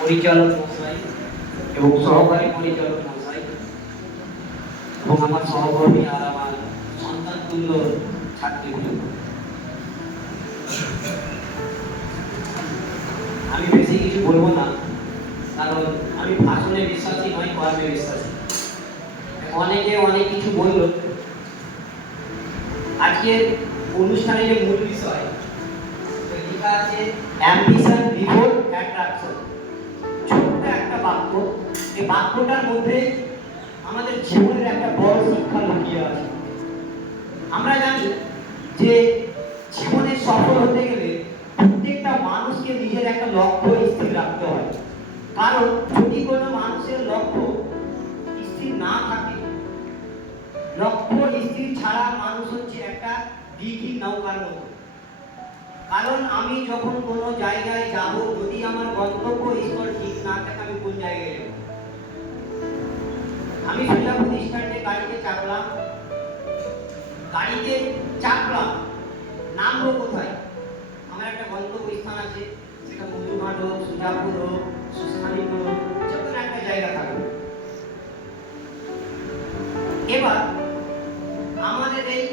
পরিচালক মহাশয় এবং সহকারী পরিচালক মহাশয় এবং আমার সহকর্মী আর আমার সন্তান তুল্য ছাত্রীবৃন্দ, আমি বেশি কিছু বলবো না, কারণ আমি ভাষণে বিশ্বাসী নয়, কর্মে বিশ্বাসী। অনেকে অনেক কিছু বলল। আজকের অনুষ্ঠানের মূল বিষয় লেখা আছে অ্যাম্বিশন বিফোর অ্যাট্রাকশন। ছোট্ট একটা বাক্য, এই বাক্যটার মধ্যে আমাদের জীবনের একটা বড় শিক্ষা লুকিয়ে আছে। আমরা জানি যে জীবনে সফল হতে গেলে প্রত্যেকটা মানুষকে নিজের একটা লক্ষ্য স্থির রাখতে হয়। কারণ যদি কোনো মানুষের লক্ষ্য স্থির না থাকে, লক্ষ্য স্থির ছাড়া মানুষ হচ্ছে একটা দিঘি নৌকার মতো। কারণ আমি যখন কোনো জায়গায় যাব, যদি আমার গন্তব্যস্থল ঠিক না থাকে, আমি কোন জায়গায় যাব? আমি সোজাপুর স্ট্যান্ডে গাড়িতে চাপলাম, নামবো কোথায়? আমার একটা গন্তব্যস্থান আছে, সেটা মধুঘাট হোক, সোজাপুর হোক, সুস্থানিক হোক, যে কোনো একটা জায়গা থাকবে। এবার আমাদের এই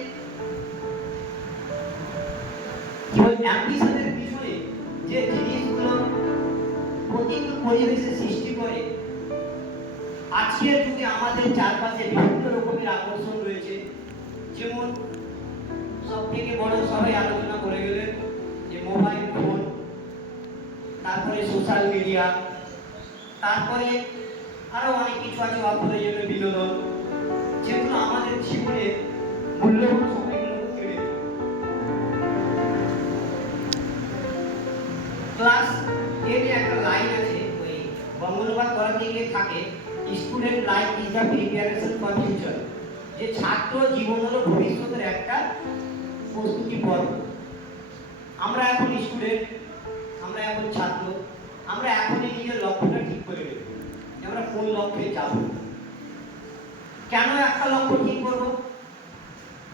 অ্যাম্বিশনের পিছনে যে জিনিসগুলো প্রতিকূল পরিবেশে সৃষ্টি করে, আজকের যুগে আমাদের চারপাশে বিভিন্ন রকমের আকর্ষণ রয়েছে। যেমন সব থেকে বড় সবাই আলোচনা করে গেলেন যে মোবাইল ফোন, তারপরে সোশ্যাল মিডিয়া, তারপরে আরো অনেক কিছু আছে অপ্রয়োজনীয় বিনোদন, যেগুলো আমাদের জীবনে মূল্যবান সময়গুলোকে কেড়ে নেয়। ক্লাস 10 এ একটা লাইন আছে, ওই বঙ্গনুবাদ করাতে গিয়ে থাকে, student life is the preparation for future. যে ছাত্র জীবন হলো ভবিষ্যতের একটা প্রস্তুতি পর্ব। আমরা এখন স্টুডেন্ট, আমরা এখন ছাত্র, আমরা এখনই নিজের লক্ষ্যটা ঠিক করে নেব যে আমরা কোন লক্ষ্যে যাব। কেন একটা লক্ষ্য ঠিক করব?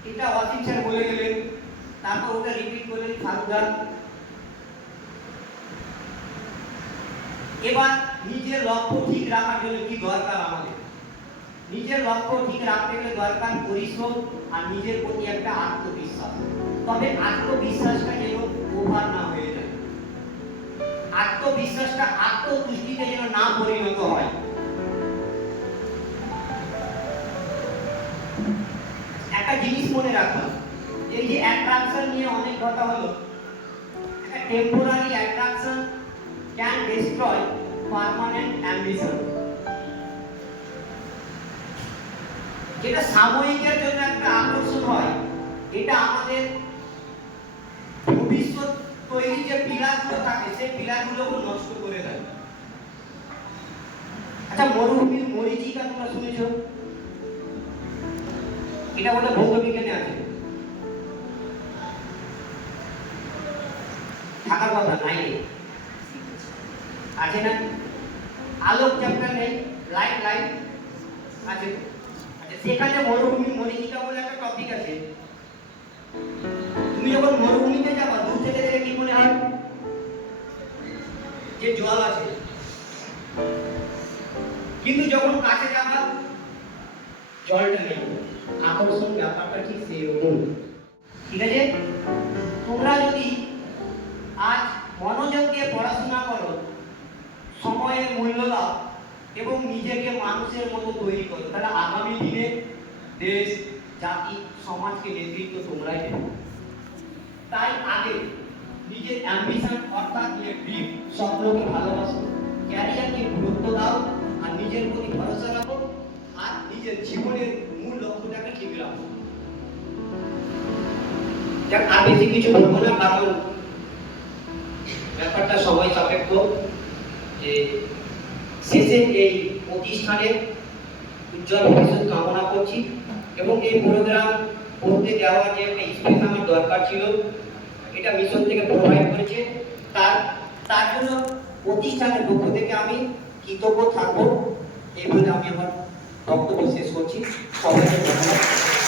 এটা অসীম স্যার বলে গেলেন, তারপর ওটা রিপিট করলেন ফারুকদার। এবার নিজের লক্ষ্য ঠিক রাখার জন্য কি দরকার? আমাদের নিজের লক্ষ্য ঠিক রাখতে গেলে দরকার পরিশ্রম আর নিজের প্রতি একটা আত্মবিশ্বাস। তবে আত্মবিশ্বাসটা যেন ওভার না হয়ে যায়, আত্মবিশ্বাসটা আত্মতুষ্টিতে যেন না পরিণত হয়। একটা জিনিস মনে রাখলাম, এই যে অ্যাট্রাকশন নিয়ে অনেক কথা হলো, একটা temporary attraction can destroy permanent ambition. যেটা সাময়িকের জন্য একটা আকর্ষণ হয়, এটা আমাদের ভবিষ্যৎ তৈরি যে পিলারগুলো থাকে, সেই পিলারগুলোকে নষ্ট করে দেয়। আচ্ছা, মরুভূমির মরীচিকা তোমরা শুনেছো? এটা বলে ভৌত বিজ্ঞানে আছে, থাকার কথা নাই, আছে না? আলোক চ্যাপ্টার নেই, লাইট আছে। আচ্ছা, সেখানে মরুভূমির মরীচিকা বলে একটা টপিক আছে। তুমি যখন মরুভূমিতে যাবা, দূর থেকে দেখে কি মনে হয়? যে জল আছে। কিন্তু যখন কাছে যাবা, জলটা নেই। আকর্ষণ ব্যাপারটা ঠিক সেই রকম। ঠিক আছে, তোমরা যদি আজ মনোযোগ দিয়ে পড়াশোনা করো, সময়ের মূল্য দাও এবং নিজেকে মানুষের মতো তৈরি করো, তাহলে আগামী দিনে দেশ, জাতি, সমাজকে নেতৃত্ব তোমরাই দেবে। তাই আগে নিজের অ্যাম্বিশন অর্থাৎ ড্রিম, স্বপ্নকে ভালোবাসো, ক্যারিয়ারকে গুরুত্ব দাও, আর নিজের প্রতি ভরসা রাখো, আর নিজের জীবনের মূল লক্ষ্যটাকে ঠিক রাখো। যাক, আর বেশি কিছু বলবো না, কারণ ব্যাপারটা সময় সাপেক্ষ। যে শেষে এই প্রতিষ্ঠানের উজ্জ্বল ভবিষ্যৎ কামনা করছি, এবং এই প্রোগ্রাম করতে দেওয়ার যে একটা স্পেস আমার দরকার ছিল, এটা মিশন থেকে প্রোভাইড করেছে। তার জন্য প্রতিষ্ঠানের পক্ষ থেকে আমি কৃতজ্ঞ থাকবো। এই বলে আমি আমার বক্তব্য শেষ করছি। সবাইকে ধন্যবাদ।